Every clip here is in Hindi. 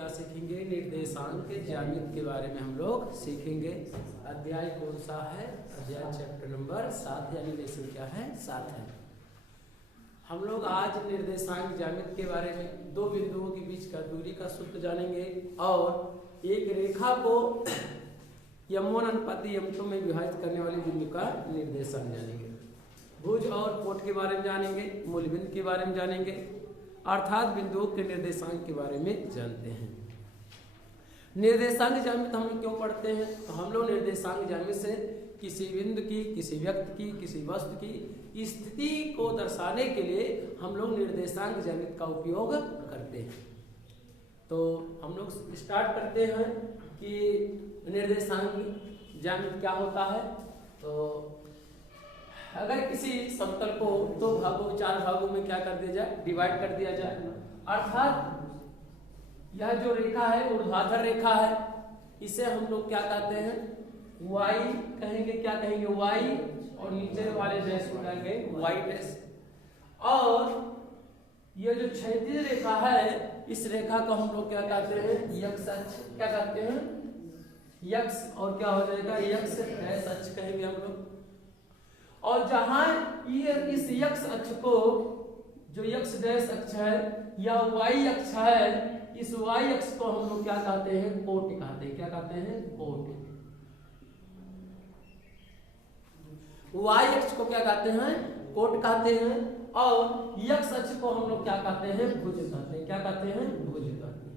क्या सीखेंगे? निर्देशांक के ज्यामिति के बारे में हम लोग सीखेंगे। अध्याय कौन सा है? अध्याय चैप्टर नंबर 7 यानी लेसन क्या है? 7 है। हम लोग आज निर्देशांक ज्यामिति के बारे में दो बिंदुओं के बीच का दूरी का सूत्र जानेंगे और एक रेखा को M1 अनुपात M2 में विभाजित करने वाले बिंदु का निर्देशांक जानेंगे। भुज और कोट के बारे में जानेंगे, मूल बिंदु के बारे में जानेंगे, अर्थात बिंदुओं के निर्देशांक के बारे में जानते हैं। निर्देशांक ज्यामिति हम लोग क्यों पढ़ते हैं? तो हम लोग निर्देशांक ज्यामिति से किसी बिंदु की, किसी व्यक्ति की, किसी वस्तु की स्थिति को दर्शाने के लिए हम लोग निर्देशांक ज्यामिति का उपयोग करते हैं। तो हम लोग स्टार्ट करते हैं कि निर्देशांक ज्यामिति क्या होता है। तो अगर किसी समतल को दो भागों, 4 भागों में क्या कर दिया जाए? डिवाइड कर दिया जाए, अर्थात यह जो रेखा है ऊर्ध्वाधर रेखा है, इसे हम लोग क्या कहते हैं? y कहेंगे। क्या कहेंगे? y, और नीचे वाले डैश को कहेंगे y डैश। और ये जो क्षैतिज रेखा है, इस रेखा को हम लोग क्या कहते हैं? x अक्ष। क्या कहते हैं? x, और क्या हो जाएगा? x डैश अक्ष कहेंगे हम लोग। और जहां ये इस x अक्ष को, जो x डैश अक्ष है या y अक्ष है, इस y अक्ष को हम लोग क्या कहते हैं? कोट कहते हैं। क्या कहते हैं? कोट। y अक्ष को क्या कहते हैं? कोट कहते हैं। और x अक्ष को हम लोग क्या कहते हैं? भुज कहते हैं। क्या कहते हैं? भुज कहते हैं।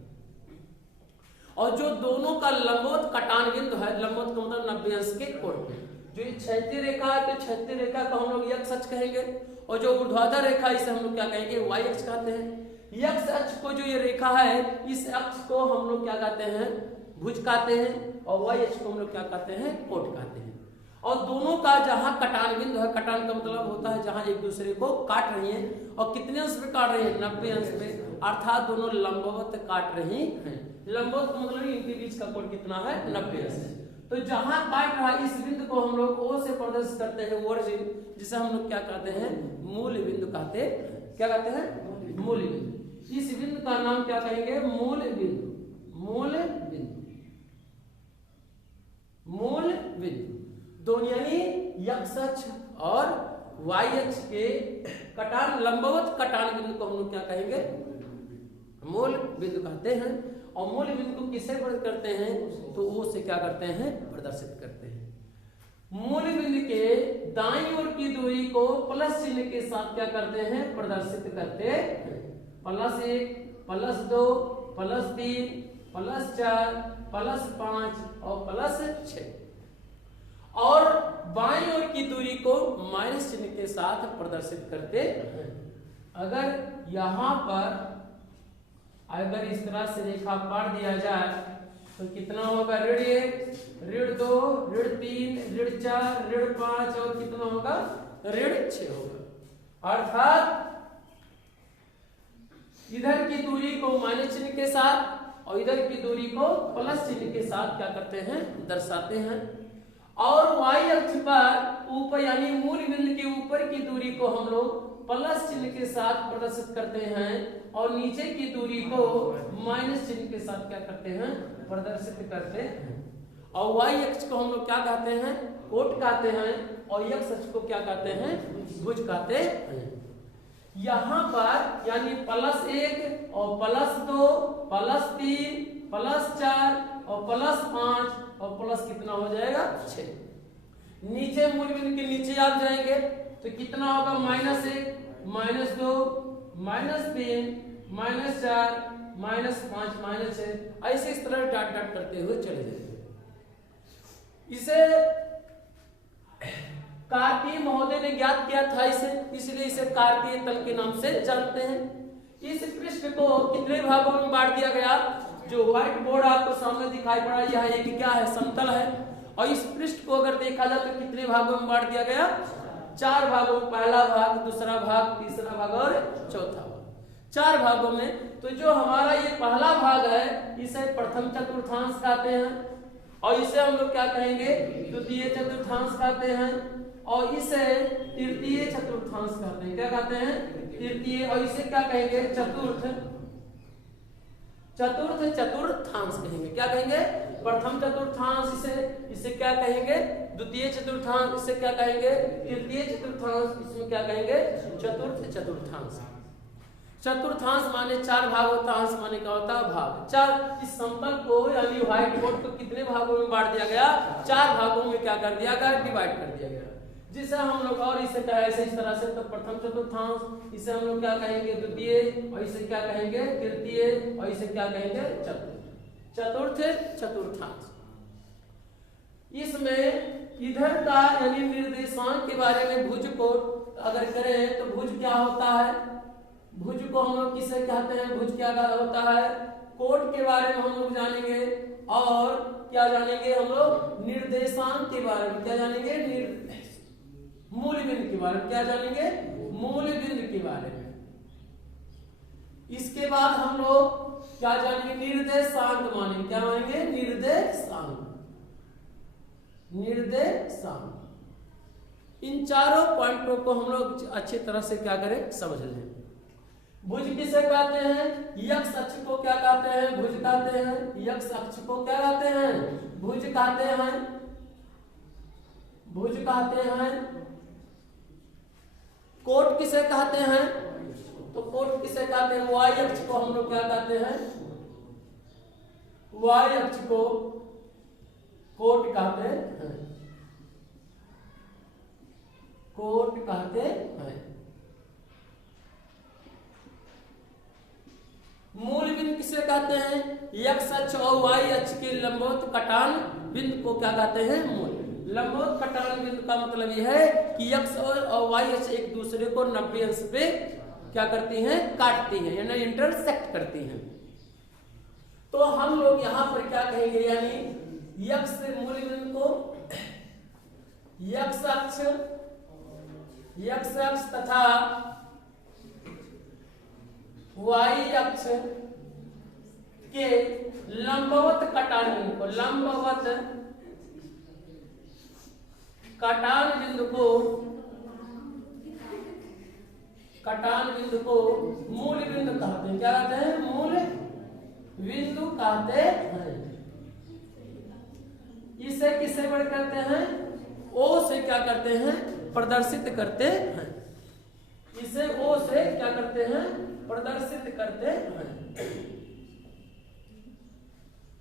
और जो दोनों का लंबवत कटान बिंदु है, लंबवत का मतलब 90 अंश के कोण पे, जो ये क्षैतिज रेखा है तो क्षैतिज रेखा को हम लोग x अक्ष कहेंगे, और जो ऊर्ध्वाधर रेखा इसे हम लोग क्या कहेंगे? y अक्ष कहते हैं। x अक्ष को जो ये रेखा है, इस अक्ष को हम लोग क्या कहते हैं? भुज कहते हैं, और y अक्ष को हम लोग क्या कहते हैं? कोट कहते हैं। और दोनों का जहां कटान बिंदु है, कटान का मतलब होता है जहां एक दूसरे को काट रही हैं, और कितने अंश पे काट रही हैं? 90 अंश पे, अर्थात दोनों लंबवत काट रही हैं। लंबवत का मतलब इनके बीच का कोण कितना है? 90 अंश। तो जहां काट रहा है इस बिंदु को हम लोग O से प्रदर्शित करते हैं, ओरिजिन, जिसे हम लोग क्या कहते हैं? मूल बिंदु कहते हैं। क्या कहते हैं? मूल बिंदु। इस बिंदु का नाम क्या कहेंगे? मूल बिंदु। मूल बिंदु। मूल बिंदु दोनों यानी x अक्ष और y अक्ष के कटान, लंबवत कटान बिंदु को हम लोग क्या कहेंगे? मूल बिंदु कहते हैं। और मूल बिंदु को किससे प्रदर्शित करते हैं? तो O से क्या करते हैं? प्रदर्शित करते हैं। मूल बिंदु के दाईं ओर की दूरी को प्लस चिन्ह के साथ क्या करते हैं? प्रदर्शित करते हैं। +1, +2, +3, +4, +5 और +6। और बाईं ओर की दूरी को माइनस चिन्ह के साथ प्रदर्शित करते हैं। अगर यहां पर अगर इस तरह से रेखा पार दिया जाए तो कितना होगा? ऋण 1, ऋण 2, ऋण 3, ऋण 4, ऋण 5 और कितना होगा? ऋण 6 होगा। अर्थात इधर की दूरी को माइनस चिन्ह के साथ और इधर की दूरी को प्लस चिन्ह के साथ क्या करते हैं? दर्शाते हैं। और y अक्ष पर ऊपर यानी मूल बिंदु के ऊपर की दूरी को हम लोग प्लस चिन्ह के साथ प्रदर्शित करते हैं, और नीचे की दूरी को माइनस चिन्ह के साथ क्या करते हैं? प्रदर्शित करते हैं। और y अक्ष को हम लोग क्या कहते हैं? कोट कहते हैं, और x अक्ष को क्या कहते हैं? भुज कहते हैं। यहाँ पर यानी +1 और +2, +3, +4 और +5 और प्लस कितना हो जाएगा? 6। नीचे मूल बिंदु के नीचे आप जाएंगे तो कितना होगा? -1, -2, -3, -4, -5, -6। ऐसे इस तरह डाट डाट करते हुए चले जाएंगे। इसे कार्तीय महोदय ने ज्ञात किया था, इसलिए इसे कार्तीय तल के नाम से जानते हैं। इस पृष्ठ को कितने भागों में बांट दिया गया? जो व्हाइट बोर्ड आपको सामने दिखाई पड़ा, यह एक क्या है? समतल है। और इस पृष्ठ को अगर देखा जाए तो कितने भागों में बांट दिया गया? 4 भागों में। पहला भाग, दूसरा भाग, तीसरा भाग और चौथा भाग। 4 भागों में। तो जो हमारा ये पहला भाग है, इसे प्रथम चतुर्थांश कहते हैं, और इसे हम लोग क्या कहेंगे? द्वितीय चतुर्थांश कहते हैं, और इसे तृतीय चतुर्थांश कहते हैं। क्या कहते हैं? तृतीय। और इसे क्या कहेंगे? चतुर्थ। चतुर्थ चतुर्थांश कहेंगे। क्या कहेंगे? प्रथम चतुर्थांश इसे क्या कहेंगे? द्वितीय चतुर्थांश। इसे क्या कहेंगे? तृतीय चतुर्थांश। इसमें क्या कहेंगे? चतुर्थ चतुर्थांश। चतुर्थांश माने 4 भाग होता है, अंश माने क्या होता है? भाग। 4 इस समतल को यानी व्हाइट बोर्ड को कितने भागों में बांट दिया गया? 4 भागों में क्या कर दिया गया? डिवाइड कर दिया गया। जिसे हम लोग और इसे ऐसे इस तरह से, तो प्रथम चतुर्थांश, इसे हम लोग क्या कहेंगे? द्वितीय, और इसे क्या कहेंगे? तृतीय, और इसे क्या कहेंगे? चतुर्थ। चतुर्थ चतुर्थांश। इसमें इधर का यानी निर्देशांक के बारे में भुज को अगर करें तो भुज क्या होता है? भुज को हम लोग किसे कहते हैं? भुज क्या होता है? कोट के बारे में हम लोग जानेंगे, और क्या जानेंगे हम लोग? निर्देशांक के बारे में। क्या जानेंगे? मूल बिंदु के बारे में। क्या जानेंगे? मूल बिंदु के बारे में। इसके बाद हम लोग क्या जानेंगे? निर्देशांक मानेंगे। क्या मानेंगे? निर्देशांक। निर्देशांक। इन चारों पॉइंटों को हम लोग अच्छी तरह से क्या करें? समझ लें। भुज किसे कहते हैं? यक्ष अक्ष को क्या कहते हैं? भुज कहते हैं। यक्ष अक्ष को क्या कहते हैं? भुज कहते हैं। भुज कहते हैं। कोट किसे कहते हैं? तो कोट किसे कहते हैं? वाई अक्ष को हम लोग क्या कहते हैं? वाई अक्ष को कोट कहते हैं। कोट कहते हैं। मूल बिंदु किसे कहते हैं? एक्स अक्ष और वाई अक्ष के लंबवत कटान बिंदु को क्या कहते हैं? मूल। लंबवत कटान बिंदु का मतलब यह है कि एक्स और वाई अक्ष एक दूसरे को 90 अंश पे क्या करती हैं? काटती हैं, यानी इंटरसेक्ट करती हैं। तो हम लोग यहां पर क्या कहेंगे? यानी एक्स मूल बिंदु को एक्स अक्ष तथा वाई अक्ष के लंबवत कटान बिंदु को, लंबवत कटान बिंदु को, कटान बिंदु को मूल बिंदु कहते हैं। क्या कहते हैं? मूल बिंदु कहते हैं। इसे किससे बड़े करते हैं? ओ से क्या करते हैं? प्रदर्शित करते हैं। इसे ओ से क्या करते हैं? प्रदर्शित करते हैं।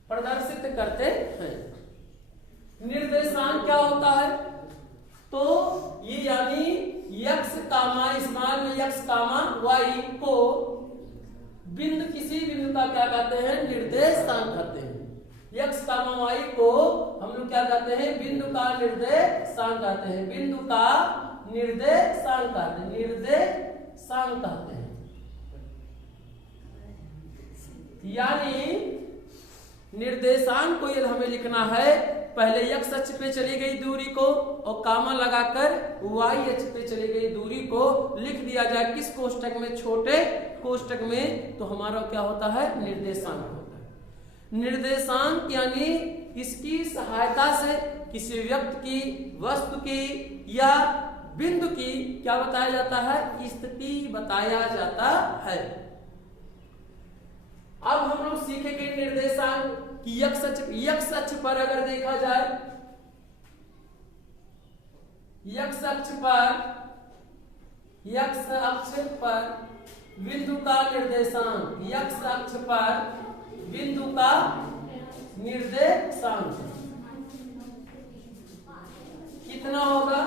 प्रदर्शित करते हैं। निर्देशांक क्या होता है? तो ये यानी यक्स कामा स्मॉल में यक्स कामा वाई को बिंदु, किसी बिंदु का क्या कहते हैं? निर्देशांक कहते हैं। यक्स कामा वाई को हम लोग क्या कहते हैं? बिंदु का निर्देशांक कहते हैं। बिंदु का निर्देशांक कहते हैं। निर्देशांक कहते हैं। यानी निर्देशांक को यदि हमें लिखना है, पहले एक्स अक्ष पे चली गई दूरी को और कामा लगाकर वाई अक्ष पे चली गई दूरी को लिख दिया जाए किस कोष्टक में? छोटे कोष्टक में। तो हमारा क्या होता है? निर्देशांक होता है। निर्देशांक यानी इसकी सहायता से किसी व्यक्ति की, वस्तु की या बिंदु की क्या बताया जाता है? स्थिति बताया जाता है। अब हम लोग सीखेंगे निर्देशांक कि यक्ष अक्ष पर अगर देखा जाए, यक्ष अक्ष पर बिंदु का निर्देशांक, यक्ष अक्ष पर बिंदु का निर्देशांक कितना होगा?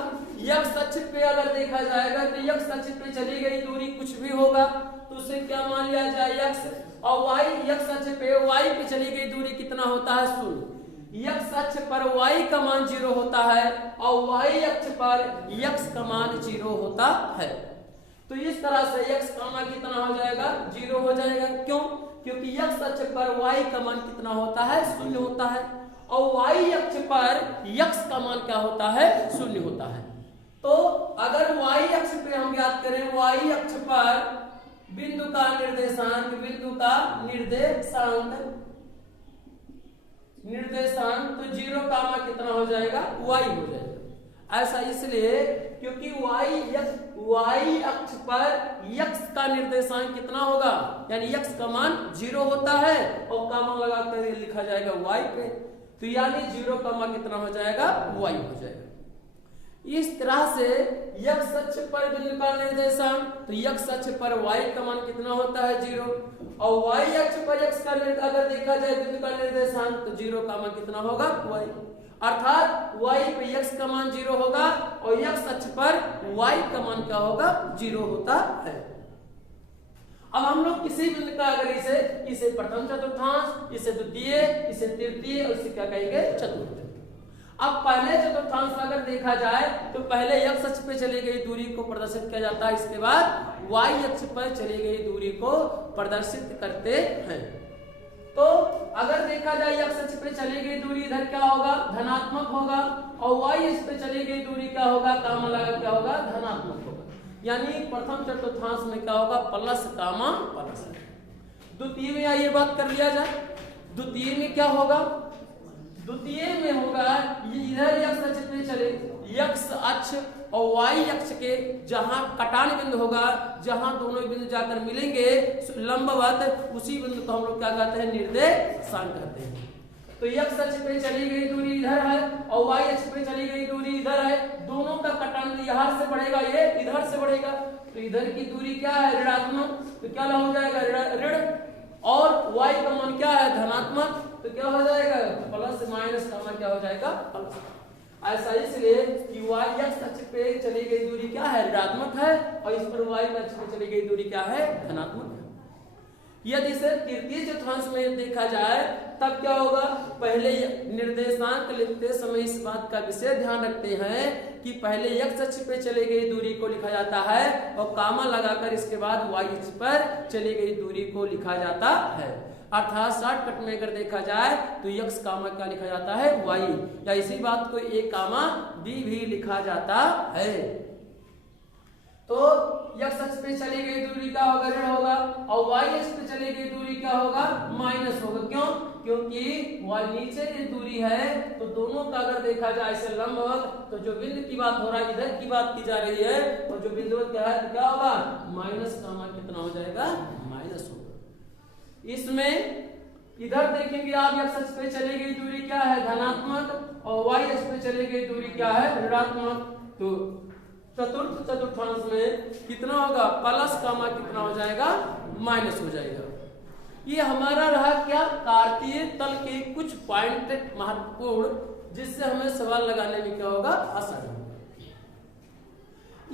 यक्ष अक्ष पे अगर देखा जाएगा तो यक्ष अक्ष पे चली गई दूरी कुछ भी होगा तो उसे क्या मान लिया जाए? यक्ष। और वाई यक्ष अक्ष पे वाई पे चली गई दूरी कितना होता है? 0। यक्ष अक्ष पर वाई का मान 0 होता है और वाई अक्ष पर यक्ष का मान 0 होता है। तो इस तरह से यक्ष का मान कितना हो जाएगा? 0 हो जाएगा। क्यों? क्योंकि यक्ष अक्ष पर वाई का मान कितना होता है? 0 होता है। और वाई अक्ष पर यक्ष का मान क्या होता है? 0 होता है। तो अगर वाई अक्ष पे हम ज्ञात करें, वाई अक्ष पर बिंदु का निर्देशांक, बिंदु का निर्देशांक तो 0 कामा कितना हो जाएगा? वाई हो जाएगा। ऐसा इसलिए क्योंकि y अक्ष पर x का निर्देशांक कितना होगा, यानी x का मान 0 होता है और कामा लगा कर लिखा जाएगा y पे, तो यानी 0 का मान कितना हो जाएगा, y हो जाएगा। इस तरह से x अक्ष पर बिंदु का निर्देशांक, तो x अक्ष पर y का मान कितना होता है 0, और y अक्ष पर x का अगर देखा जाए बिंदु का निर्देशांक तो 0 का मान कितना होगा y, अर्थात y पे x का मान 0 होगा और x अक्ष पर y का मान क्या होगा 0 होता है। अब हम लोग किसी बिंदु का अगर इसे प्रथम चतुर्थांश, इसे द्वितीय, इसे तृतीय और इसे क्या कहेंगे चतुर्थ। अब पहले चतुर्थांश अगर देखा जाए तो पहले x अक्ष पे चली गई दूरी को प्रदर्शित किया जाता है, इसके बाद y अक्ष पर चली गई दूरी को प्रदर्शित करते हैं। तो अगर देखा जाए x अक्ष पे चली गई दूरी इधर क्या होगा, धनात्मक होगा, और y अक्ष पे चली गई दूरी क्या होगा, कामा लगा क्या होगा, धनात्मक होगा। यानी प्रथम चतुर्थांश में क्या होगा, प्लस कामा प्लस। द्वितीय में ये बात कर लिया जाए, द्वितीय में क्या होगा, द्वितीय में होगा इधर x अक्ष पे चले, x अक्ष और y अक्ष के जहां कटान बिंदु होगा, जहां दोनों बिंदु जाकर मिलेंगे लंबवत, उसी बिंदु को हम लोग क्या कहते हैं, निर्देशांक कहते हैं। तो x अक्ष पे चली गई दूरी इधर है और y अक्ष पे चली गई दूरी इधर है, दोनों का कटान यहाँ से बढ़ेगा, ये इधर से बढ़ेगा, तो इधर की दूरी क्या है, ऋणात्मक, तो क्या हो जाएगा ऋण, और y का मान क्या है, धनात्मक, तो क्या हो जाएगा, प्लस माइनस का मान क्या हो जाएगा, प्लस। ऐसा इसलिए कि y x अक्ष पे चली गई दूरी क्या है, ऋणात्मक है, और इस पर y अक्ष पे चली गई दूरी क्या है, धनात्मक है। यदि इसे तृतीय चतुर्थांश में देखा जाए तब क्या होगा, पहले निर्देशांक लिखते समय इस बात का विशेष ध्यान रखते हैं कि पहले x अक्ष पे चली गई दूरी को लिखा जाता है और कामा लगाकर इसके बाद y अक्ष पर चली गई दूरी को लिखा जाता है। अर्थात शॉर्टकट में अगर देखा जाए तो x कामा क्या लिखा जाता है, y, या इसी बात को a कामा b भी लिखा जाता है। तो x अक्ष पे चली गई दूरी क्या होगा, ऋण होगा, और y अक्ष पे चली गई दूरी क्या होगा, माइनस होगा। क्यों, क्योंकि y नीचे की दूरी है, तो दोनों का अगर देखा जाए इसे लंबवत, तो जो बिंदु की बात हो रहा है इधर की बात की जा रही है, और जो बिंदु क्या है तो क्या होगा, माइनस का मान कितना हो जाएगा, माइनस होगा। इसमें इधर देखेंगे आप x अक्ष पे चली गई दूरी क्या है, धनात्मक, और y अक्ष पे चली गई दूरी क्या है, ऋणात्मक। तो चतुर्थ चतुर्थांश में कितना होगा, प्लस का मान कितना हो जाएगा, माइनस हो जाएगा। ये हमारा रहा क्या, कार्तीय तल के कुछ पॉइंट महत्वपूर्ण, जिससे हमें सवाल लगाने में क्या होगा, आसानी होगा।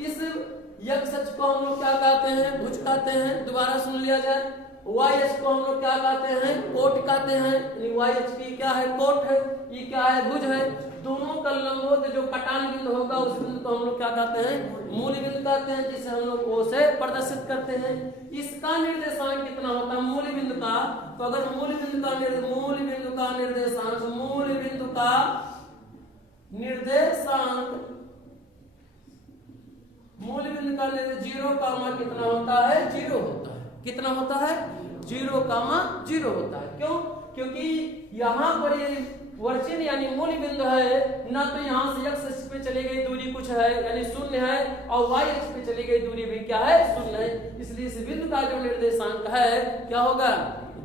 इस x अक्ष को हम लोग क्या कहते हैं, भुज कहते हैं। दोबारा सुन लिया जाए, y अक्ष को हम लोग क्या कहते हैं, कोट कहते हैं। y अक्ष की क्या है, कोट है, ये क्या है, भुज है। दोनों का लंबवत जो कटान बिंदु होगा उस बिंदु को हम लोग क्या कहते हैं, मूल बिंदु कहते हैं, जिसे हम लोग o से प्रदर्शित करते हैं। इसका निर्देशांक कितना होता है, मूल बिंदु का, तो अगर मूल बिंदु का निर्देशांक, मूल बिंदु का निर्देशांक 0 का मान कितना होता है, 0 होता है। कितना होता है, 0 का मान 0 होता है। क्यों, क्योंकि यहाँ पर ये वर्चिन यानी मूल बिंदु है ना, तो यहाँ से x अक्ष पे चली गई दूरी कुछ है यानी 0 है, और y अक्ष पे चली गई दूरी भी क्या है, 0 है। इसलिए इस बिंदु का जो निर्देशांक है क्या होगा,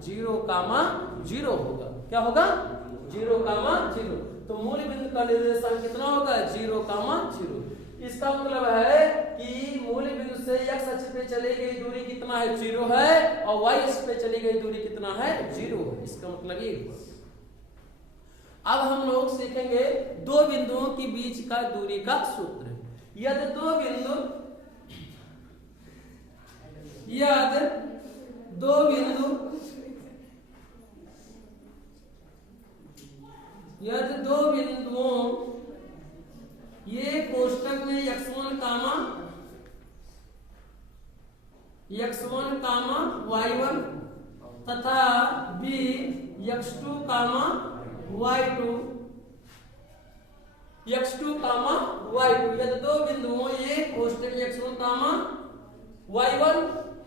0 का मान 0 होगा। क्या होगा, 0 का मान 0। तो मूल बिंदु का निर्देशांक कितना होगा, 0 का मान 0। इसका मतलब है कि मूल बिंदु से x अक्ष पे चली गई दूरी कितना है, 0 है, और y अक्ष पे चली गई दूरी कितना है, 0 है। इसका मतलब ये हुआ। अब हम लोग सीखेंगे दो बिंदुओं के बीच का दूरी का सूत्र। यदि दो बिंदु बिंदुओं ये कोष्टक में x1 कामा y1 तथा b x2 कामा y2 यदि दो बिंदुओं ये कोष्टक x1 कामा y1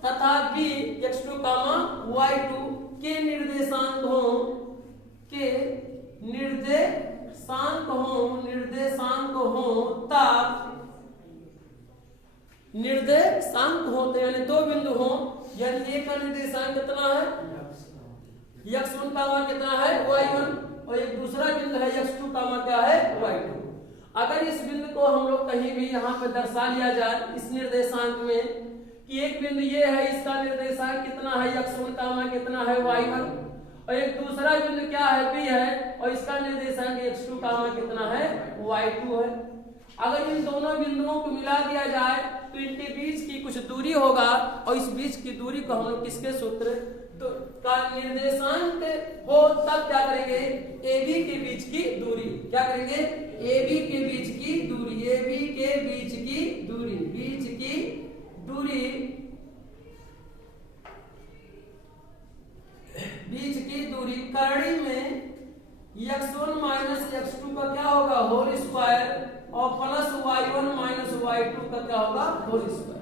तथा b x2 कामा y2 के निर्देशांक हो निर्देशांक होते हैं, यानी दो बिंदु हो, यानी एक का निर्देशांक कितना है x1 का मान कितना है y1, और एक दूसरा बिंदु है x2 का मान क्या है y2। अगर इस बिंदु को हम लोग कहीं भी यहाँ पे दर्शा लिया जाए इस निर्देशांक में कि एक बिंदु ये है, इसका निर्देशांक कितना है x1 का मान कितना है y1, और एक दूसरा बिंदु क्या है b है, और इसका निर्देशांक x2 का मान कितना है y2 है। अगर इन दोनों बिंदुओं को मिला दिया जाए तो इनके बीच की कुछ दूरी होगा, और इस बीच की दूरी को हम लोग किसके सूत्र तो का निर्देशांक हो तब क्या करेंगे, AB के बीच की दूरी, क्या करेंगे AB के बीच की दूरी, AB के बीच की दूरी, बीच की दूरी, बीच की दूरी करड़ी में x1 माइनस x2 का क्या होगा होल स्क्वायर, और प्लस y1 माइनस y2 का क्या होगा होल स्क्वायर।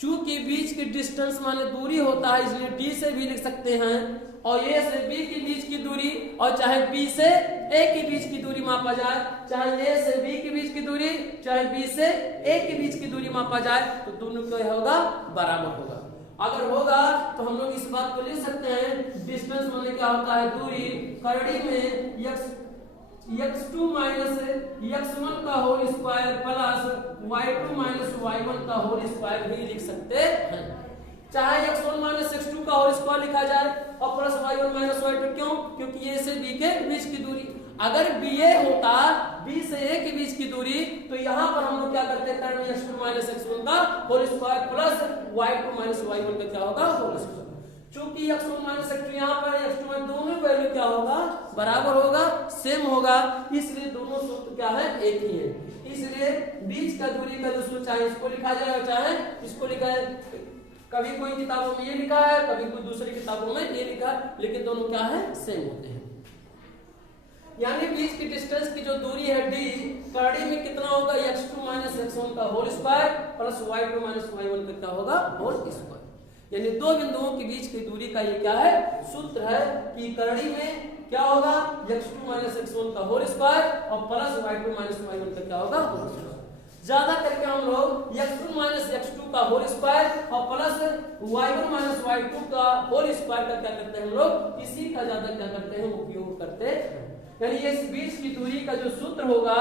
चूंकि बीच की डिस्टेंस माने दूरी होता है इसलिए d से भी लिख सकते हैं, और a से b के बीच की दूरी, और चाहे b से a के बीच की दूरी मापा जाए, चाहे a से b के बीच की दूरी, चाहे b से a के बीच की दूरी मापा जाए, तो दोनों क्या होगा बराबर होगा। अगर होगा तो हम लोग इस बात को लिख सकते हैं डिस्टेंस माने क्या होता है दूरी, करड़ी में x2 माइनस x1 का whole square plus y2 minus y1 का होल स्क्वायर भी लिख सकते हैं। चाहे x1 माइनस x2 का होल स्क्वायर लिखा जाए और प्लस y1 माइनस y2, क्यों, क्योंकि a से b के बीच की दूरी। अगर ba होता b से a के बीच की दूरी, तो यहाँ पर हम लोग क्या करते हैं x2 माइनस x1 का whole square plus y2 minus y1 का क्या होगा होल स्क्वायर। चूंकि x1 माइनस x2 यहाँ पर x2 में दोनों वैल्यू क्या होगा बराबर होगा, सेम होगा, इसलिए दोनों सूत्र क्या है एक ही है। इसलिए बीच का दूरी का जो सूत्र चाहे इसको लिखा जाए और चाहे इसको लिखा है, कभी कोई किताबों में ये लिखा है, कभी कोई दूसरी किताबों में ये लिखा है, लेकिन दोनों क्या है सेम होते हैं। यानी बीच की डिस्टेंस की जो दूरी है d, करड़ी में कितना होगा x2 माइनस x1 का whole square plus y2 minus y1 का क्या होगा होल स्क्वायर। यानी दो बिंदुओं के बीच की दूरी का ये क्या है सूत्र है कि करड़ी में क्या होगा x2 माइनस x1 का होल स्क्वायर और प्लस y2 माइनस y1 का क्या होगा होल स्क्वायर। ज्यादा करके हम लोग x1 माइनस x2 का होल स्क्वायर और प्लस y1 माइनस y2 का होल स्क्वायर का क्या करते हैं हम लोग, इसी का ज्यादा क्या करते हैं उपयोग करते हैं। यानी इस बीच की दूरी का जो सूत्र होगा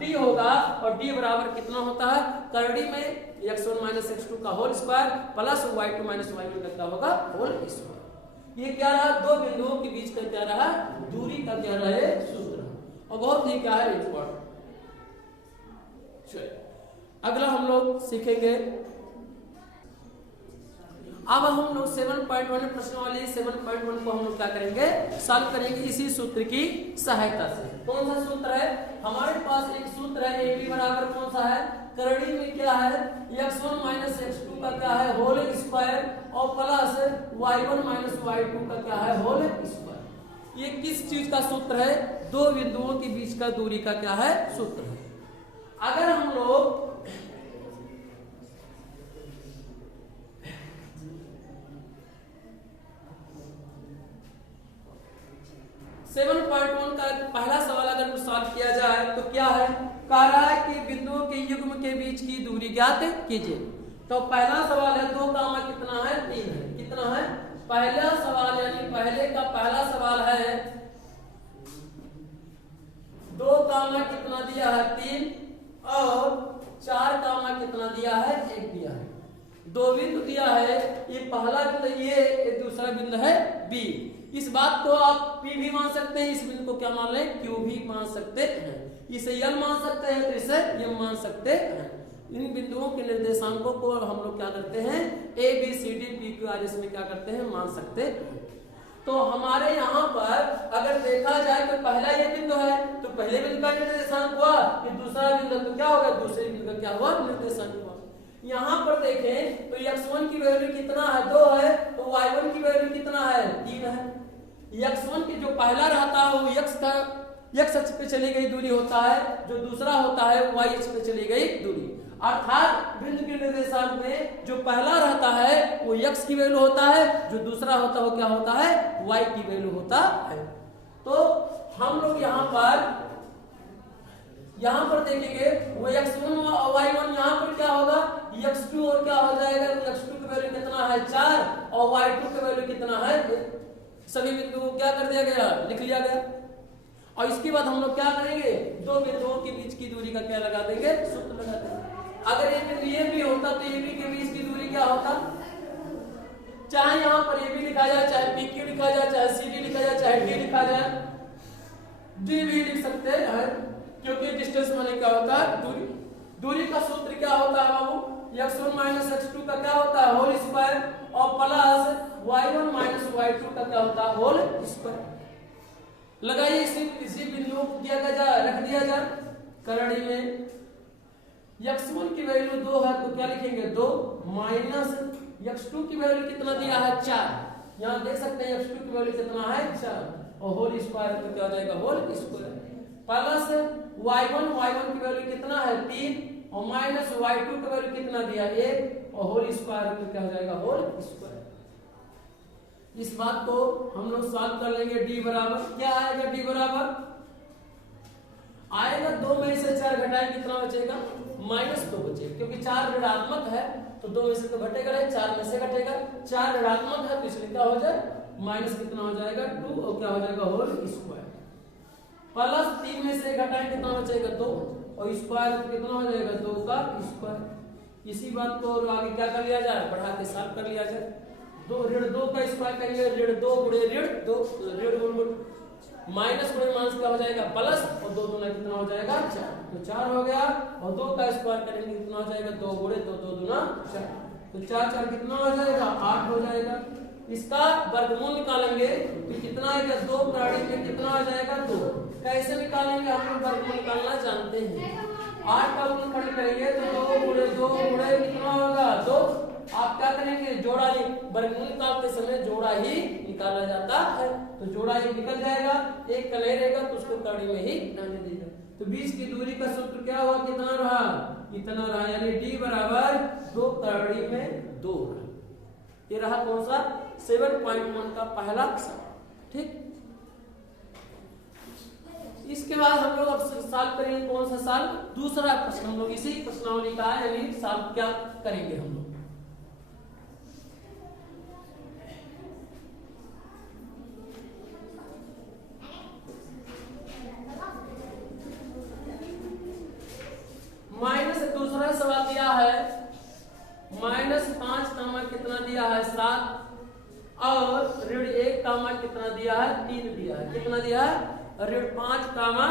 d होगा, और d बराबर कितना होता है करड़ी में x1 माइनस x2 का whole square plus y2 minus y1 का क्या होगा होल स्क्वायर। ये क्या रहा दो बिंदुओं के बीच का क्या रहा दूरी का क्या रहा सूत्र, और बहुत ही क्या है इंपॉर्टेंट। चलिए अगला हम लोग सीखेंगे, अब हम लोग 7.1 प्रश्न वाली 7.1 को हम लोग क्या करेंगे सॉल्व करेंगे इसी सूत्र की सहायता से। कौन सा सूत्र है हमारे पास, एक सूत्र है AB बराबर कौन सा है करड़ी में क्या है x1 माइनस x2 का क्या है होल स्क्वायर और प्लस y1 माइनस y2 का क्या है होल स्क्वायर। ये किस चीज का सूत्र है, दो बिंदुओं के बीच का दूरी का क्या है सूत्र है। अगर हम लोग 7.1 का पहला सवाल अगर सॉल्व किया जाए तो क्या है, कह रहा है कि बिंदुओं के युग्म के बीच की दूरी ज्ञात कीजिए। तो पहला सवाल है 2 कामा कितना है 3 है, कितना है पहला सवाल, यानी पहले का पहला सवाल है 2 कामा कितना दिया है 3 और 4 कामा कितना दिया है 1 दिया है। दो बिंदु दिया है, ये पहला बिंदु ये दूसरा बिंदु है बी। इस बात को आप P भी मान सकते हैं, इस बिंदु को क्या मान लें Q भी मान सकते हैं, इसे L मान सकते हैं तो इसे M मान सकते हैं। इन बिंदुओं के निर्देशांकों को हम लोग क्या करते हैं A B C D P Q R इसमें क्या करते हैं मान सकते हैं। तो हमारे यहाँ पर अगर देखा जाए तो पहला ये बिंदु है तो पहले बिंदु का निर्देशांक हुआ, कि दूसरा बिंदु तो क्या होगा दूसरे बिंदु का क्या हुआ निर्देशांक हुआ। यहाँ पर देखें तो x1 की वैल्यू कितना है 2 है, तो y1 की वैल्यू कितना है 3 है। x1 की जो पहला रहता है वो x अक्ष पे चली गई दूरी होता है, जो दूसरा होता है y अक्ष पे चली गई दूरी। अर्थात बिंदु के निर्देशांक में जो पहला रहता है वो x की वैल्यू होता है, जो दूसरा होता है वो क्या होता है y की वैल्यू होता है। तो हम लोग यहाँ पर यहाँ पर देखेंगे वो x1 और y1 यहाँ पर क्या होगा x2 और क्या हो जाएगा x2 की वैल्यू कितना है 4 और y2 की वैल्यू कितना है सभी बिंदुओं को क्या कर दिया गया लिख लिया गया। और इसके बाद हम लोग क्या करेंगे दो बिंदुओं के बीच की दूरी का क्या लगा देंगे सूत्र लगा देंगे। अगर ये बिंदु ये भी होता तो ये भी के बीच की दूरी क्या होता चाहे यहाँ पर ये भी लिखा जाए चाहे PQ लिखा जाए चाहे CD लिखा जाए चाहे D लिखा जाए D भी लिख सकते हैं क्योंकि डिस्टेंस माने क्या होता है दूरी। दूरी का सूत्र क्या होता है बाबू x1 x2 का क्या होता है होल स्क्वायर और प्लस y1 y2 का क्या होता है होल स्क्वायर। लगाइए इसी बिंदुओं को किया जाए रख दिया जाए करड़ी में x1 की वैल्यू 2 है तो क्या लिखेंगे 2 माइनस x2 की वैल्यू कितना दिया है 4 यहाँ देख सकते हैं x2 की वैल्यू कितना है 4 और होल स्क्वायर तो क्या हो जाएगा होल स्क्वायर प्लस y1 की वैल्यू कितना है 3 और माइनस y2 की वैल्यू कितना दिया 1 और होल स्क्वायर तो क्या हो जाएगा होल स्क्वायर। इस बात को हम लोग सॉल्व कर लेंगे d बराबर क्या आएगा d बराबर आएगा 2 में से 4 घटाएं कितना बचेगा -2 बचेगा क्योंकि 4 ऋणात्मक है तो 2 में से तो घटेगा नहीं 4 में से घटेगा 4 ऋणात्मक है तो इसलिए क्या हो जाए माइनस कितना हो जाएगा 2 और क्या हो जाएगा होल स्क्वायर प्लस 3 में से घटाएं कितना बचेगा 2 और स्क्वायर कितना हो जाएगा 2 का स्क्वायर। इसी बात को और आगे क्या कर लिया जाए बढ़ा के साफ कर लिया जाए 2 ऋण 2 का स्क्वायर करेंगे ऋण 2 गुणे ऋण 2 ऋण गुण माइनस गुणे माइनस क्या हो जाएगा प्लस और 2 दूना कितना हो जाएगा 4 तो 4 हो गया और 2 का स्क्वायर करेंगे कितना हो जाएगा 2 गुणे 2 2 दूना 4 तो 4 4 कितना हो जाएगा 8 हो जाएगा। इसका वर्गमूल निकालेंगे तो कितना आएगा 2 प्रणाली में कितना आ जाएगा 2 कैसे निकालेंगे हम लोग वर्गमूल निकालना जानते हैं 8 का गुणनखंड करेंगे तो 2 गुणे 2 गुणे कितना होगा 2 आप क्या करेंगे जोड़ा ही वर्गमूल निकालते समय जोड़ा ही निकाला जाता है तो जोड़ा ही निकल जाएगा एक कले रहेगा तो उसको कड़ी में ही रहने देगा तो बीच की दूरी का सूत्र क्या हुआ कितना रहा इतना रहा यानी d बराबर 2 कड़ी में 2 ये रहा कौन सा 7.1 का पहला सवाल ठीक। इसके बाद हम लोग अब सॉल्व करेंगे कौन सा सॉल्व दूसरा प्रश्न हम लोग इसी प्रश्नावली का है यानी सॉल्व क्या करेंगे हम लोग माइनस दूसरा सवाल दिया है -5 कामा कितना दिया है 7 और ऋण 1 कामा कितना दिया है 3 दिया है कितना दिया है ऋण 5 कामा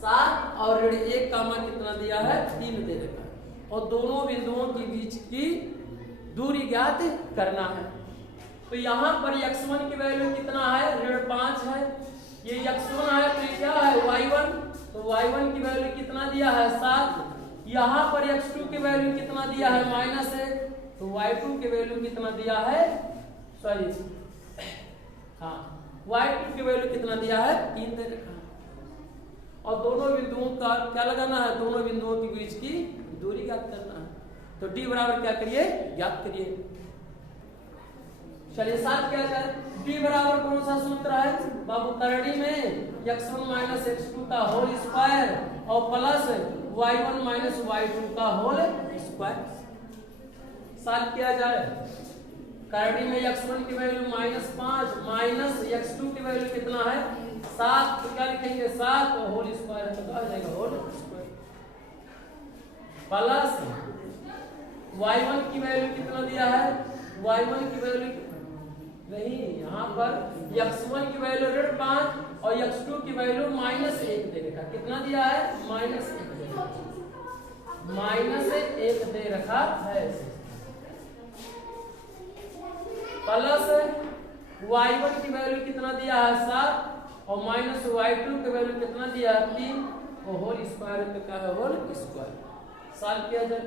7 और ऋण 1 कामा कितना दिया है 3 दे रखा है और दोनों बिंदुओं के बीच की दूरी ज्ञात करना है। तो यहाँ पर x1 की वैल्यू कितना है ऋण 5 है ये x1 है तो ये क्या है y1 तो y1 की वैल्यू कितना दिया है 7 यहाँ पर x2 की वैल्यू कितना दिया है माइनस है तो y2 की वैल्यू कितना दिया है सॉरी हाँ y2 की वैल्यू कितना दिया है 3 दे रखा है और दोनों बिंदुओं का क्या लगाना है दोनों बिंदुओं के बीच की दूरी ज्ञात करना है तो d बराबर क्या करिए ज्ञात करिए। चलिए साथ क्या जाए d बराबर कौन सा सूत्र है बाबू करड़ी में x1 x2 का होल स्क्वायर और प्लस y1 y2 का होल स्क्वायर साथ किया जाए करड़ी में x1 की वैल्यू -5 माइनस x2 की वैल्यू कितना है 7 तो क्या लिखेंगे 7 और होल स्क्वायर तो आ जाएगा होल स्क्वायर प्लस y1 की वैल्यू कितना दिया है y1 की वैल्यू नहीं यहाँ पर x1 की वैल्यू ऋण 5 और x2 की वैल्यू -1 दे रखा कितना दिया है -1 दे रखा है प्लस y1 की वैल्यू कितना दिया है 7 और माइनस y2 की वैल्यू कितना दिया है 3 और होल स्क्वायर में क्या है होल स्क्वायर सॉल्व किया जाए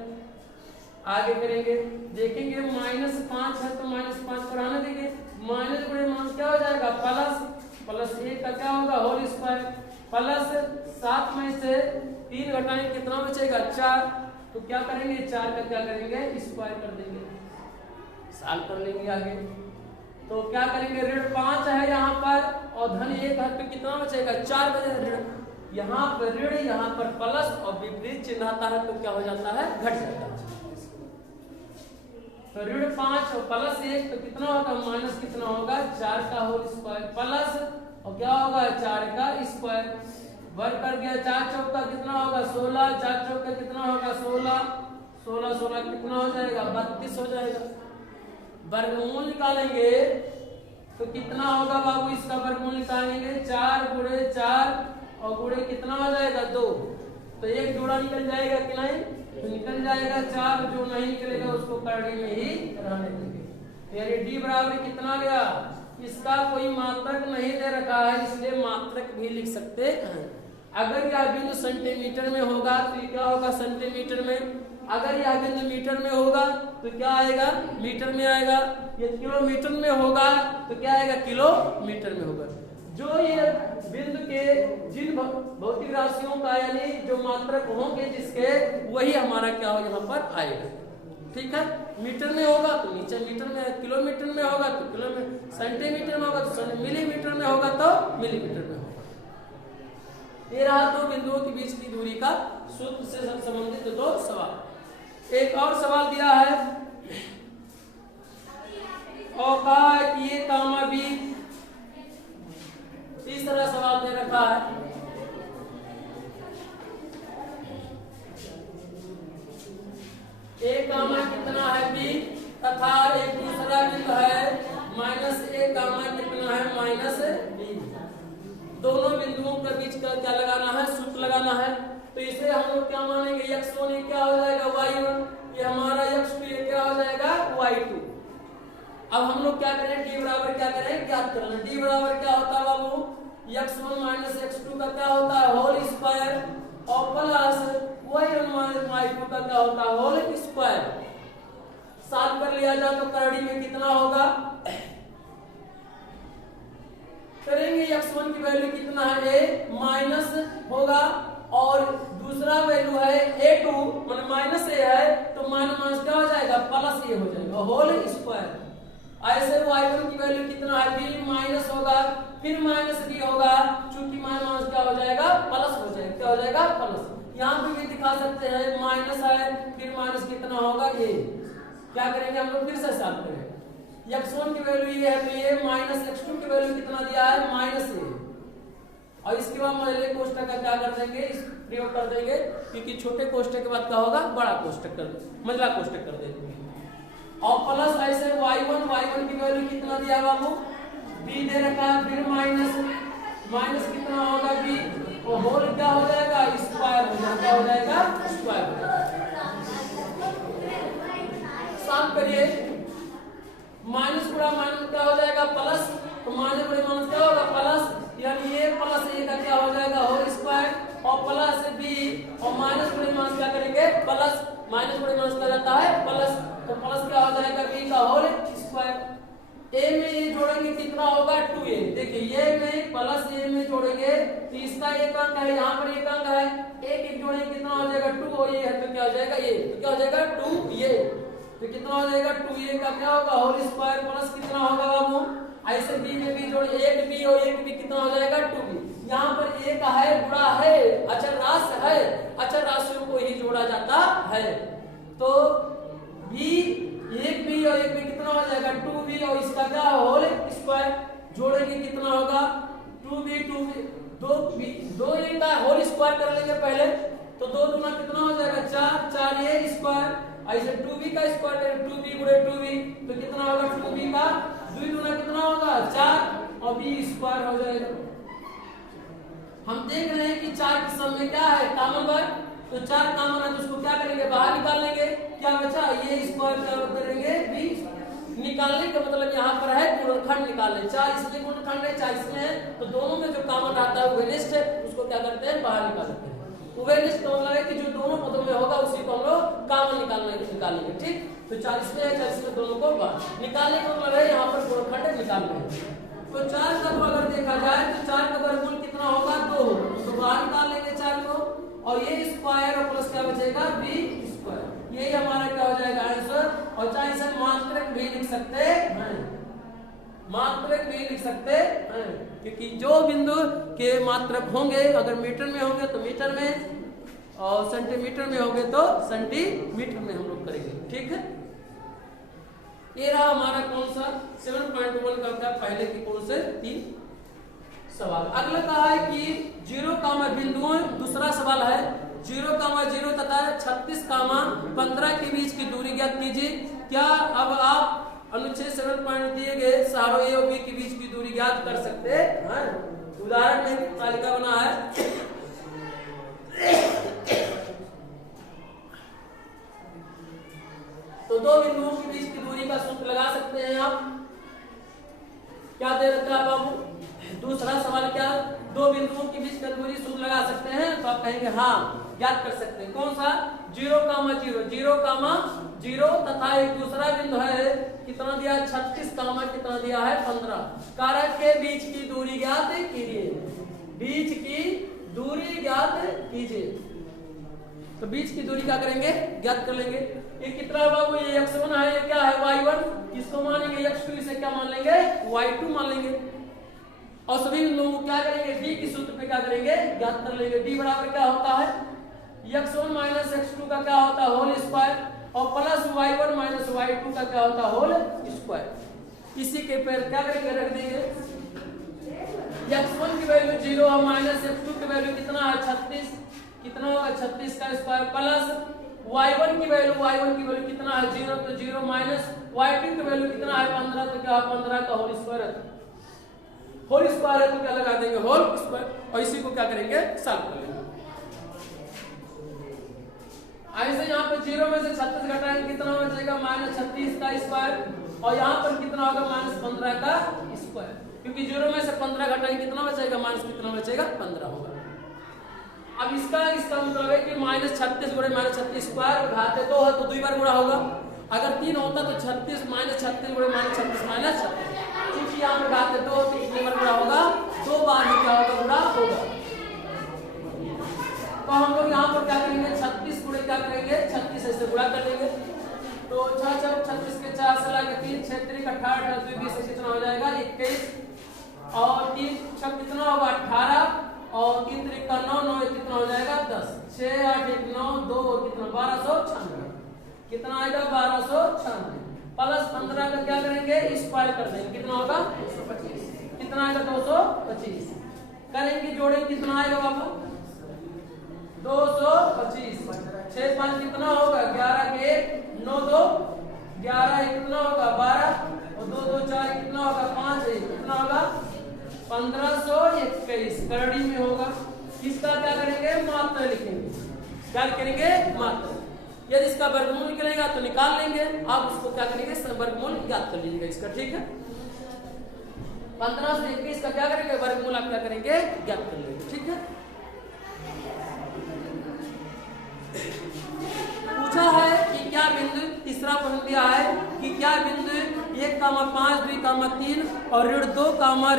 आगे करेंगे देखेंगे -5 है तो -5 पर आने देंगे माइनस गुणे मान क्या हो जाएगा प्लस 1 का क्या होगा होल स्क्वायर प्लस 7 में से 3 घटाएं कितना बचेगा 4 तो क्या करेंगे 4 का क्या करेंगे स्क्वायर कर देंगे सॉल्व कर लेंगे आगे तो क्या करेंगे ऋण 5 है यहाँ पर और धन 1 है तो कितना बचेगा 4 बचे ऋण यहाँ पर ऋण, यहाँ पर प्लस और विपरीत चिन्ह आता है तो क्या हो जाता है, घट जाता है। तो ऋण 5 और प्लस 1 तो कितना होगा, माइनस कितना होगा, 4 का होल स्क्वायर प्लस और क्या होगा 4 का स्क्वायर, वर्ग कर गया 4 चौका कितना होगा 16, 4 चौका कितना होगा 16, 16 16 कितना हो जाएगा 32 हो जाएगा। वर्गमूल निकालेंगे तो कितना होगा बाबू, इसका वर्गमूल निकालेंगे 4 गुणे 4 और गुणे कितना हो जाएगा 2, तो एक जोड़ा निकल जाएगा कि नहीं, तो निकल जाएगा 4, जो नहीं निकलेगा उसको करड़ी में ही रहने देंगे। यानी डी बराबर कितना गया, इसका कोई मात्रक नहीं दे रखा है इसलिए मात्रक भी लिख सकते हैं। अगर यह बिंदु सेंटीमीटर में होगा तो ये क्या होगा सेंटीमीटर में, अगर यह बिंदु मीटर में होगा तो क्या आएगा मीटर में आएगा, ये किलोमीटर में होगा तो क्या आएगा किलोमीटर में होगा। जो ये बिंदु के जिन भौतिक राशियों का यानी जो मात्रक होंगे जिसके, वही हमारा क्या हो यहाँ पर आएगा। ठीक है, मीटर में होगा तो नीचे मीटर में, किलोमीटर में होगा तो किलोमीटर, सेंटीमीटर में होगा तो मिलीमीटर में होगा तो मिलीमीटर में होगा। ये रहा दो बिंदुओं के बीच की दूरी का सूत्र से संबंधित दो सवाल। एक और सवाल दिया है और कहा है कि ये कामा बी, तीसरा सवाल दे रखा है ए कामा कितना है बी तथा एक दूसरा बिंदु है माइनस ए कामा कितना है माइनस बी। दोनों बिंदुओं के बीच का क्या लगाना है, सूत्र लगाना है। तो इसे हम लोग क्या मानेंगे, x1 ये क्या हो जाएगा y1, ये हमारा x2 ये क्या हो जाएगा y2। अब हम लोग क्या करें, d बराबर क्या करें, ज्ञात करना। d बराबर क्या होता है बाबू, x1 माइनस x2 का क्या होता है होल स्क्वायर और प्लस y1 माइनस y2 का क्या होता है होल स्क्वायर। साफ कर लिया जाए तो करड़ी में कितना होगा, करेंगे x1 की वैल्यू कितना है a माइनस होगा और दूसरा वैल्यू है a2 मान माइनस a है तो माइनस क्या हो जाएगा प्लस a हो जाएगा होल स्क्वायर। ऐसे y1 की वैल्यू कितना है b माइनस होगा फिर माइनस b होगा, चूंकि माइनस क्या हो जाएगा प्लस हो जाएगा, क्या हो जाएगा प्लस। यहाँ पे भी दिखा सकते हैं माइनस है फिर माइनस कितना होगा a, क्या करेंगे हम लोग फिर से साफ करेंगे। x1 की वैल्यू ये है तो ये माइनस x2 की वैल्यू कितना दिया है माइनस a, और इसके बाद मझले कोष्टक का क्या कर देंगे, इस प्रयोग कर देंगे क्योंकि छोटे कोष्टक के बाद क्या होगा बड़ा कोष्टक कर देंगे, मझला कोष्टक कर देंगे। और प्लस ऐसे y1 की वैल्यू कितना दिया बाबू b दे रखा है फिर माइनस कितना होगा b और होल क्या हो जाएगा स्क्वायर हो जाएगा, क्या हो जाएगा स्क्वायर। साफ करिए, माइनस गुणा माइनस क्या हो जाएगा प्लस, तो माइनस गुणा माइनस क्या होगा प्लस, यानी ये प्लस ए का क्या हो जाएगा होल स्क्वायर और प्लस बी और माइनस गुणा माइनस क्या करेंगे प्लस, माइनस गुणा माइनस क्या जाता है प्लस, तो प्लस क्या हो जाएगा बी का होल स्क्वायर। ए में ये जोड़ेंगे कितना होगा 2a, देखिए ये में प्लस ए में जोड़ेंगे तो इसका एक अंक है, यहाँ पर एक अंक है, एक जोड़ेंगे कितना हो जाएगा 2 और ये है तो क्या हो जाएगा ये, तो क्या हो जाएगा 2a, तो कितना हो जाएगा 2a का क्या होगा होल स्क्वायर प्लस कितना होगा बाबू, ऐसे b में b जोड़े एक b और एक b कितना हो जाएगा 2b। यहाँ पर एक है गुणा है अचर राशि है, अचर राशियों को ही जोड़ा जाता है तो b एक b और एक b कितना हो जाएगा 2b और इसका क्या होल स्क्वायर जोड़ेंगे कितना होगा 2b 2b दो a का होल स्क्वायर कर लेंगे पहले तो 2 गुना कितना हो जाएगा 4 4a स्क्वायर, ऐसे 2b का स्क्वायर 2b गुणे 2b तो कितना होगा 2b का 2 गुना कितना होगा 4 और b स्क्वायर हो जाएगा। हम देख रहे हैं कि 4 के सम में क्या है कॉमन वर्ग, तो 4 कॉमन है तो उसको क्या करेंगे बाहर निकाल लेंगे, क्या बचा ये स्क्वायर क्या करेंगे b निकालने का मतलब यहाँ पर है गुणनखंड निकालने, 4 इसमें गुणनखंड है 4 इसमें है तो दोनों में जो कॉमन रहता है उभयनिष्ठ है उसको क्या करते हैं बाहर निकाल लेते हैं। उभयनिष्ठ का मतलब है कि जो दोनों पदों में होगा उसी को हम लोग कॉमन निकालेंगे ठीक, तो 40 में है 40 में दोनों को बाहर निकालने का मतलब है यहाँ पर गुणनखंड निकालना है। तो 4 का अगर देखा जाए तो 4 का वर्गमूल कितना होगा 2, तो बाहर निकाल लेंगे 4 को और ये स्क्वायर और प्लस क्या बचेगा b स्क्वायर, यही हमारा क्या हो जाएगा आंसर। और चाहे इसे मात्रक भी लिख सकते हैं। मात्रक भी लिख सकते हैं, क्योंकि जो बिंदु के मात्रक होंगे अगर मीटर में होंगे तो मीटर में और सेंटीमीटर में होंगे तो सेंटीमीटर में हम लोग करेंगे। ठीक है, ये रहा हमारा कौन सा 7.1 का था पहले की कौन से 3 सवाल। अगला कहा है कि 0, बिंदुओं, दूसरा सवाल है 0, तथा 36, 15 के बीच की दूरी ज्ञात कीजिए। क्या अब आप अनुच्छेद 7 पॉइंट दिए गए सहारों ए और बी के बीच की दूरी ज्ञात कर सकते हैं? उदाहरण में तालिका बना है, तो दो बिंदुओं के बीच की दूरी का सूत्र लगा सकते हैं आप। क्या दे रखा है बाबू? दूसरा सवाल क्या, दो बिंदुओं के बीच का दूरी सूत्र लगा सकते हैं? तो आप कहेंगे हाँ ज्ञात कर सकते हैं। कौन सा? 0, तथा एक दूसरा बिंदु है कितना दिया है 36, कितना दिया है 15। कारक के बीच की दूरी ज्ञात कीजिए, बीच की दूरी ज्ञात कीजिए। तो बीच की दूरी क्या करेंगे? ज्ञात कर लेंगे। ये कितना है बाबू? ये x1 है, ये क्या है y1, इसको मानेंगे x2, इसे क्या मान लेंगे? y2 मान लेंगे। और सभी लोगों को क्या करेंगे? d के सूत्र पे क्या करेंगे? ज्ञात कर लेंगे। d बराबर क्या होता है? x1 माइनस x2 का क्या होता है? होल स्क्वायर, और प्लस y1 माइनस y2 का क्या होता है? Whole square. इसी के पेड़ क्या करेंगे? रख देंगे। x1 की वैल्यू 0 और माइनस x2 की वैल्यू कितना है? 36, कितना होगा? 36 का स्क्वायर, प्लस y1 की वैल्यू कितना है? 0, तो 0 माइनस y2 की वैल्यू कितना है? 15, तो क्या है? 15 का होल स्क्वायर है। होल स्क्वायर है तो क्या लगा देंगे? होल स्क्वायर, और इसी को क्या करेंगे? सॉल्व कर लेंगे। ऐसे यहाँ पे 0 में से 36 घटाएंगे कितना बचेगा? माइनस 36 का स्क्वायर, और यहाँ पर कितना होगा? माइनस 15 का स्क्वायर, क्योंकि 0 में से 15 घटाएंगे कितना बचेगा? माइनस कितना बचेगा? 15 होगा। अब इसका मतलब है कि माइनस 36 गुणे माइनस 36 स्क्वायर, घाते 2 है तो 2 बार गुणा होगा। अगर 3 होता तो 36 माइनस 36 गुणे माइनस 36 माइनस 36, क्योंकि यहाँ पे घाते 2 तो कितने बार गुणा होगा? 2 बार ही क्या होगा? गुणा होगा। तो हम लोग यहाँ पर क्या करेंगे? 36 गुणे क्या करेंगे? 36 ऐसे गुणा कर लेंगे। तो 6 36 के 4 से लगा 3 6 3 18 2 20 से कितना हो जाएगा? 21, और 3 6 कितना होगा? 18, और 3 3 का 9 9 कितना हो जाएगा? 10, 6 8 1 9 2 कितना? 1296, कितना आएगा? 1296, प्लस 15 का क्या करेंगे? स्क्वायर कर देंगे, कितना होगा? 225, कितना आएगा? 225 करेंगे, जोड़ेंगे, कितना आएगा बाबू? 225, 6 5 कितना होगा? 11 के 1 9 2 11 कितना होगा? 12, और 2 2 4 कितना होगा? 5 कितना होगा? 1521 करड़ी में होगा। इसका क्या करेंगे? मात्रा लिखेंगे। क्या करेंगे? मात्रा। यदि इसका वर्गमूल निकलेगा तो निकाल लेंगे, आप उसको क्या करेंगे? वर्गमूल ज्ञात कर लीजिएगा इसका। ठीक है, 1521 का क्या करेंगे? वर्गमूल आप क्या करेंगे? ज्ञात कर लेंगे। ठीक है, पूछा है कि क्या बिंदु, तीसरा प्रश्न दिया है कि क्या बिंदु 1, 5, 2, 3 और ऋण 2,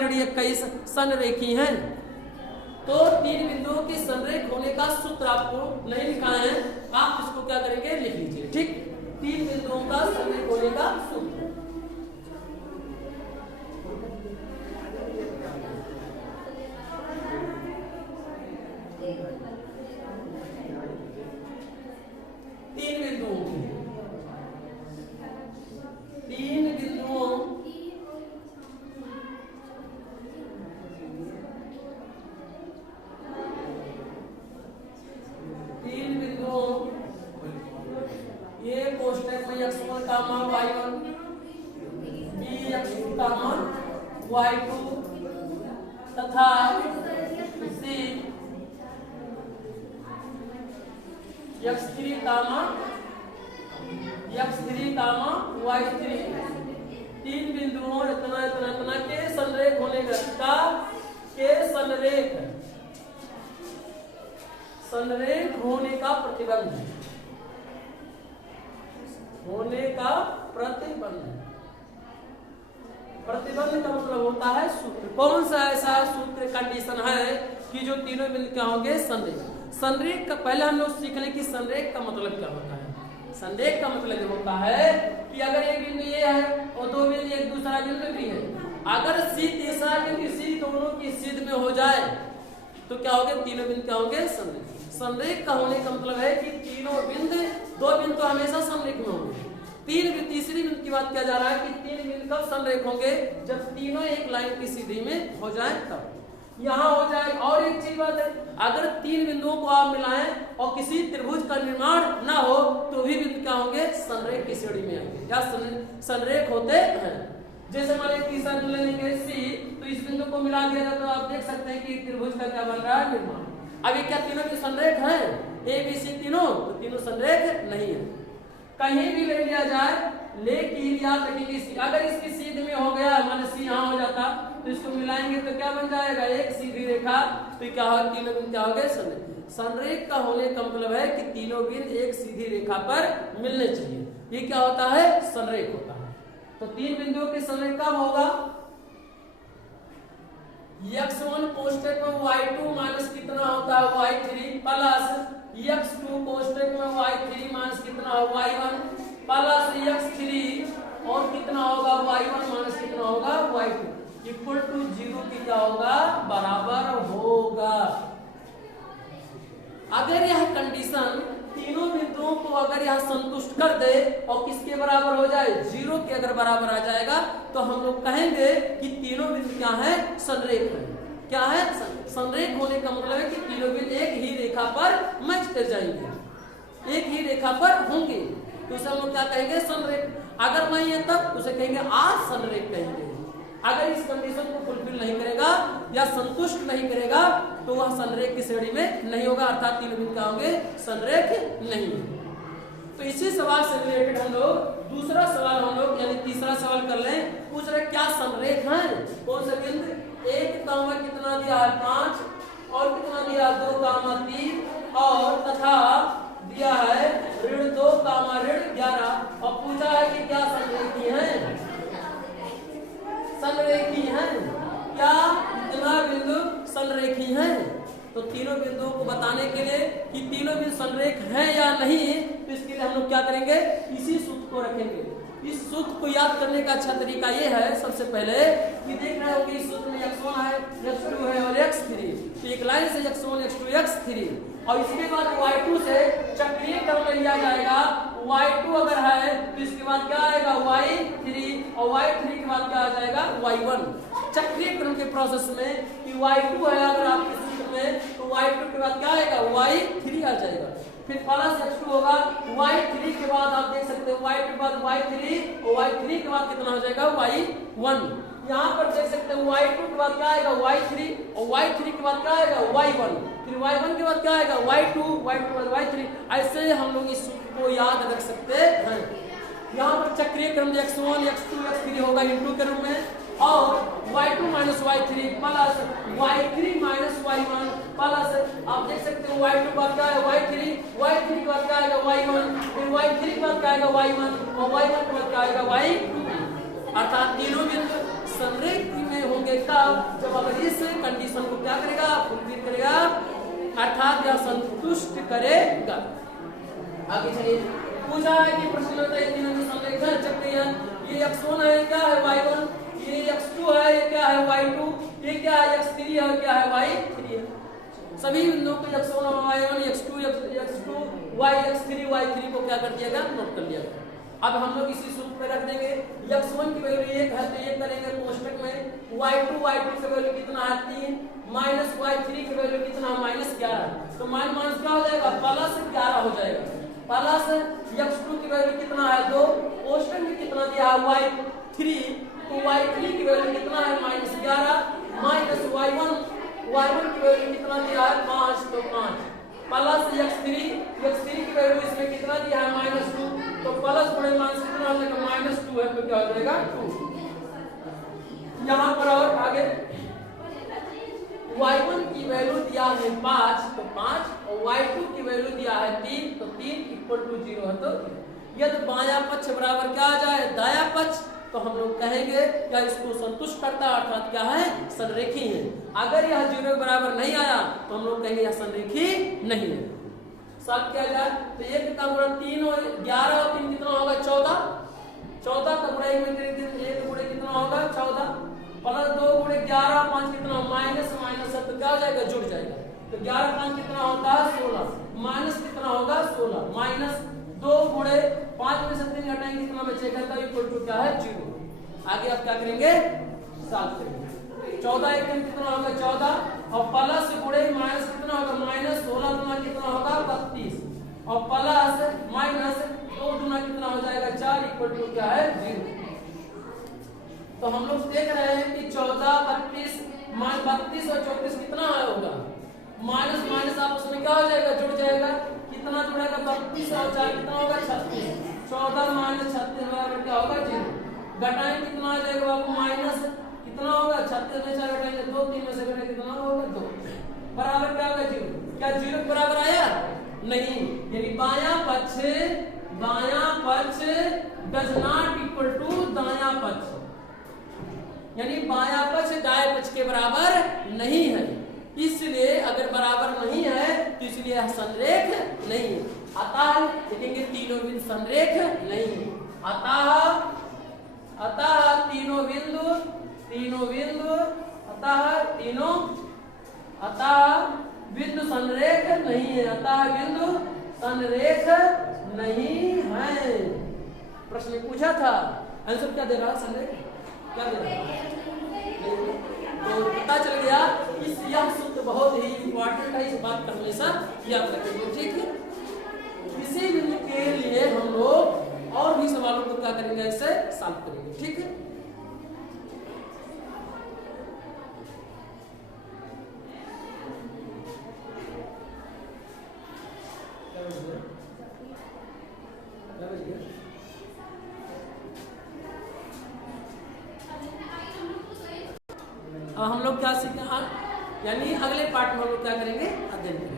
ऋण 21 संरेखी हैं? तो 3 बिंदुओं की संरेख होने का सूत्र आपको नहीं लिखा है, आप इसको क्या करेंगे? लिख लीजिए। ठीक, 3 बिंदुओं का संरेख होने का सूत्र। y2 तथा c x3 y3 3 बिंदुओं इतना के संरेख होने का संरेख होने का प्रतिबंध प्रतिबंध का मतलब होता है सूत्र। कौन सा ऐसा सूत्र कंडीशन है कि जो तीनों बिंदु क्या होंगे? संरेख। संरेख का पहले हम लोग सीख लें कि संरेख का मतलब क्या होता है। संरेख का मतलब होता है कि अगर एक बिंदु ये है और 2 बिंदु एक दूसरा बिंदु भी है, अगर सी तीसरा बिंदु सी दोनों की सिद्ध में हो जाए तो क्या होंगे, तीनों बिंदु क्या होंगे, संरेख। संरेख का होने का मतलब है कि तीनों बिंदु, दो बिंदु तो हमेशा संरेख में होंगे, तीसरी बिंदु की बात किया जा रहा है कि तीन बिंदु कब संरेख होंगे, जब तीनों एक लाइन की सीधी में हो जाए तब यहाँ हो जाए। और एक चीज बात है, अगर तीन बिंदुओं को आप मिलाएं और किसी त्रिभुज का निर्माण ना हो तो भी बिंदु क्या होंगे, संरेख की श्रेणी में आएंगे या संरेख होते हैं। जैसे मान लीजिए तीसरा बिंदु लेंगे सी, तो इस बिंदु को मिला दिया जाए तो आप देख सकते हैं कि त्रिभुज का क्या बन रहा है, निर्माण। अब ये क्या तीनों की संरेख है, ए बी सी तीनों, तो तीनों संरेख नहीं है, कहीं भी ले लिया जाए। लेकिन याद रखिए अगर इसकी सीध में हो गया, मान सी यहाँ हो जाता तो इसको मिलाएंगे तो क्या बन जाएगा, एक सीधी रेखा, तो क्या होगा, तीनों बिंदु क्या हो गए, संरेख। संरेख का होने का मतलब है कि तीनों बिंदु एक सीधी रेखा पर मिलने चाहिए, ये क्या होता है, संरेख होता है। तो तीन बिंदुओं की संरेख कब होगा, x1 कोष्टक में y2 माइनस कितना होता है, y3 प्लस x2 कोष्टक में y3 माइनस कितना होगा, y1 प्लस x3 और कितना होगा, y1 माइनस कितना होगा, y2 इक्वल टू 0 की क्या होगा, बराबर होगा। अगर यह कंडीशन तीनों बिंदुओं को अगर यह संतुष्ट कर दे और किसके बराबर हो जाए, 0 के अगर बराबर आ जाएगा तो हम लोग कहेंगे कि तीनों बिंदु क्या है, संरेख है। क्या है, संरेख होने का मतलब है कि तीनों बिंदु एक ही रेखा पर मैच कर जाएंगे, एक ही रेखा पर होंगे, तो उसे हम लोग क्या कहेंगे, संरेख। अगर नहीं है तब उसे कहेंगे असंरेख कहेंगे। अगर इस कंडीशन को फुलफिल नहीं करेगा या संतुष्ट नहीं करेगा तो वह संरेख की श्रेणी में नहीं होगा, अर्थात तीनों बिंदु क्या होंगे, संरेख नहीं। तो इसी सवाल से रिलेटेड हम लोग दूसरा सवाल हम लोग यानी तीसरा सवाल कर लें। पूछ रहे क्या संरेख है, कौन से बिंदु, एक कामा कितना दिया है 5 और कितना दिया 2 कामा 3 और तथा दिया है ऋण 2 कामा ऋण 11 और पूछा है कि क्या संरेखी है, संरेखी है, क्या इतना बिंदु संरेखी है। तो तीनों बिंदुओं को बताने के लिए कि तीनों बिंदु संरेख है या नहीं, तो इसके लिए हम लोग क्या करेंगे, इसी सूत्र को रखेंगे। इस सूत्र को याद करने का अच्छा तरीका ये है, सबसे पहले कि देख रहे हो कि इस सूत्र में x1 है, x2 है और x3, तो एक लाइन से x1 x2 x3 और इसके बाद y2 से चक्रीय क्रम में लिया जाएगा। y2 अगर है तो इसके बाद क्या आएगा, y3 और y3 के बाद क्या आ जाएगा, y1। चक्रीय क्रम के प्रोसेस में कि y2 है अगर आपके सूत्र में तो y2 के बाद क्या आएगा, y3 आ जाएगा, फिर प्लस x2 होगा, y3 के बाद आप देख सकते हो y2 के बाद y3 और y3 के बाद कितना हो जाएगा, y1। यहाँ पर देख सकते हो y2 के बाद क्या आएगा, y3 और y3 के बाद क्या आएगा, y1, फिर y1 के बाद क्या आएगा, y2 के बाद y3। ऐसे हम लोग इस सूत्र को याद रख सकते हैं। यहाँ पर चक्रीय क्रम x1 x2 x3 होगा इनटू के रूप में और y2 minus y3 plus y3 minus y1 plus आप देख सकते हो y2 के बाद क्या है, y3 के बाद क्या आएगा, y1, फिर y3 के बाद क्या आएगा, y1 और y1 के बाद क्या आएगा, y2। अर्थात तीनों बिंदु संरेख में होंगे तब जब अगर इस कंडीशन को क्या करेगा, फुलफिल करेगा, अर्थात यह संतुष्ट करेगा। आगे चलिए, पूछा है कि प्रश्न में बताइए तीनों बिंदु संरेख है, चक्रीय, ये x1 है, क्या है, y1, ये x2 है, ये क्या है, y2, ये क्या है, x3 है, क्या है, y3 है। सभी बिंदुओं को x1 y1 x2 x3 y3 को क्या कर दिया गया, नोट कर लिया गया। अब हम लोग इसी सूत्र पे रख देंगे, x1 की वैल्यू 1 है तो 1 करेंगे कोष्टक में, y2 की वैल्यू कितना है 3 माइनस y3 की वैल्यू कितना है -11, तो माइनस क्या हो जाएगा, प्लस 11 हो जाएगा, प्लस x2 की वैल्यू कितना है 2, कोष्टक में कितना दिया है y3, तो y3 की वैल्यू कितना है -11 माइनस y1 की वैल्यू कितना दिया है 5, तो 5 प्लस x3 की वैल्यू इसमें कितना दिया है -2, तो प्लस गुणे माइनस कितना हो जाएगा, -2 है तो क्या हो जाएगा 2। यहाँ पर और आगे y1 की वैल्यू दिया है 5 तो 5 और y2 की वैल्यू दिया है 3 तो 3 इक्वल टू 0 है, तो यदि बायां पक्ष बराबर क्या आ जाए, दायां पक्ष, तो हम लोग कहेंगे क्या इसको संतुष्ट करता है, अर्थात क्या है, संरेखी है। अगर यह 0 के बराबर नहीं आया तो हम लोग कहेंगे यह संरेखी नहीं है। सब क्या जाए तो 1 का गुणा 3 और 11 और 3 कितना होगा 14 का गुणा 1 में 1 गुणे कितना होगा 14 तो 11 5 कितना होता है 16, माइनस कितना होगा 16, माइनस 2 गुणे 5 में से 3 घटाएंगे कितना बचेगा, तो इक्वल टू क्या है 0। आगे आप क्या करेंगे, साल्व करेंगे। 14 एक कितना होगा 14, और प्लस गुणे माइनस कितना होगा माइनस 16 गुना कितना होगा 32, और प्लस माइनस 2 गुना कितना हो जाएगा 4 इक्वल टू क्या है 0। तो हम लोग देख रहे हैं कि 14 32 32 और 34 कितना होगा, माइनस माइनस आपस में क्या हो जाएगा जुड़ जाएगा, कितना जुड़ेगा 32 और 4 कितना होगा 36, 14 माइनस 36 बराबर क्या होगा 0। घटाएं कितना आ जाएगा बाबू माइनस कितना होगा 36 में 4 घटाएंगे 2, 3 में से घटाएंगे कितना होगा 2, बराबर क्या होगा 0। क्या 0 के बराबर आया नहीं, यानी बायां पक्ष डज नॉट इक्वल टू दायां पक्ष, यानी बायां पक्ष दाएं पक्ष के बराबर नहीं है, इसलिए अगर बराबर नहीं है तो इसलिए संरेख नहीं। अतः लिखेंगे तीनों बिंदु संरेख नहीं। अतः तीनों बिंदु संरेख नहीं है, अतः बिंदु संरेख नहीं है। प्रश्न में पूछा था, आंसर क्या दे रहा है, संरेख क्या दे रहा है, तो पता चल गया। यह सूत्र बहुत ही इंपॉर्टेंट है, इस बात का हमेशा याद रखेंगे, ठीक है। किसी बिंदु के लिए हम लोग और भी सवालों को क्या करेंगे, ऐसे सॉल्व करेंगे, ठीक है। अब हम लोग क्या सीखें, यानी अगले पार्ट में हम लोग क्या करेंगे, अध्ययन करेंगे।